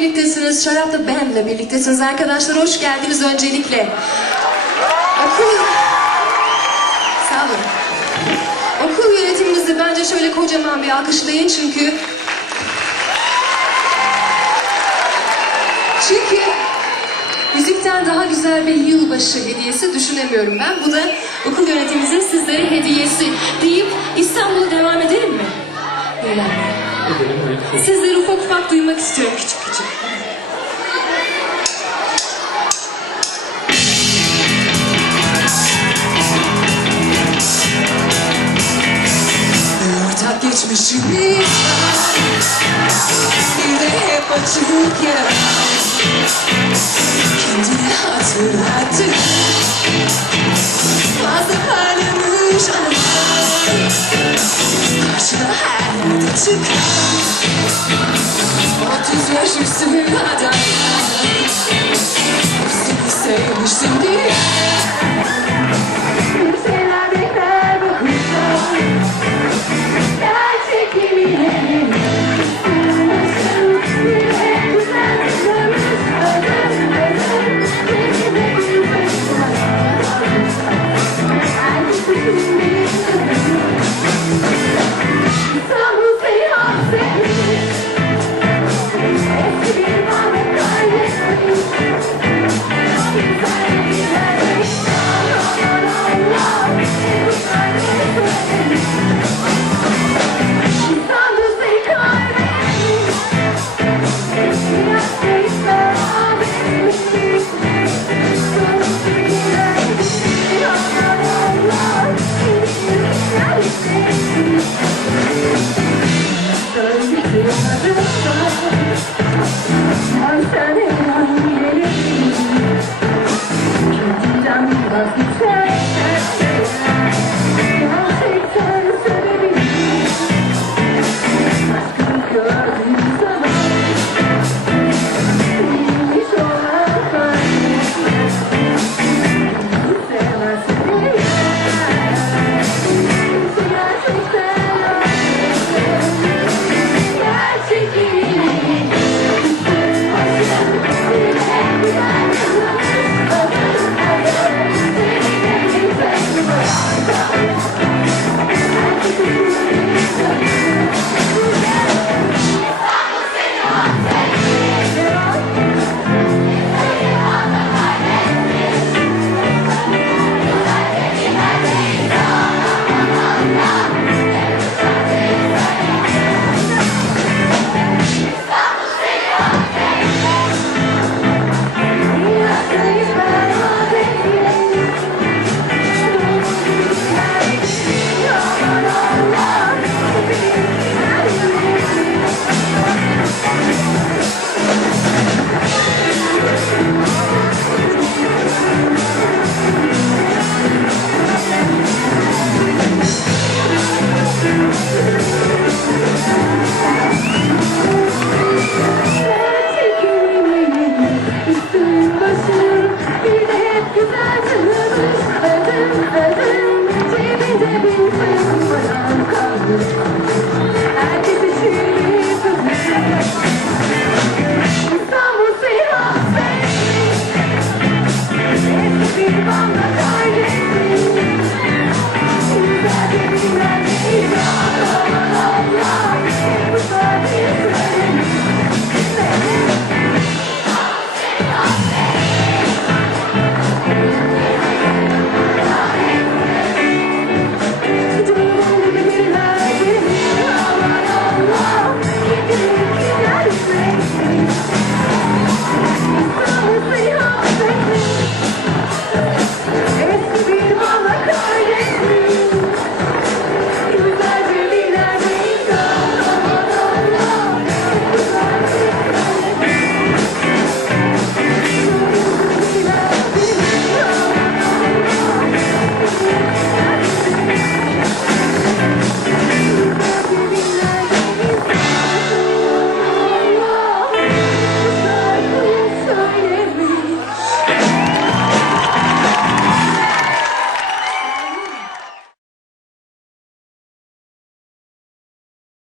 birliktesiniz. Şarap'ta benle birliktesiniz. Arkadaşlar hoş geldiniz öncelikle. Okul... Sağ olun. Okul yönetimimizi bence şöyle kocaman bir alkışlayın çünkü... Çünkü müzikten daha güzel bir yılbaşı hediyesi düşünemiyorum ben. Bu da okul yönetimimizin sizlere hediyesi deyip İstanbul'a devam edelim mi? Beyler. Sizleri ufak ufak duymak istiyorum küçük küçük. Bir de hep açık yara Kendini hatırlattı Fazla parlamış anılar Karşına her yerde çıkar Otuz yaş üstü sevmişsin diye I'm sorry.